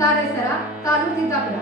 ತಾರೇಸರ taluk Siddapura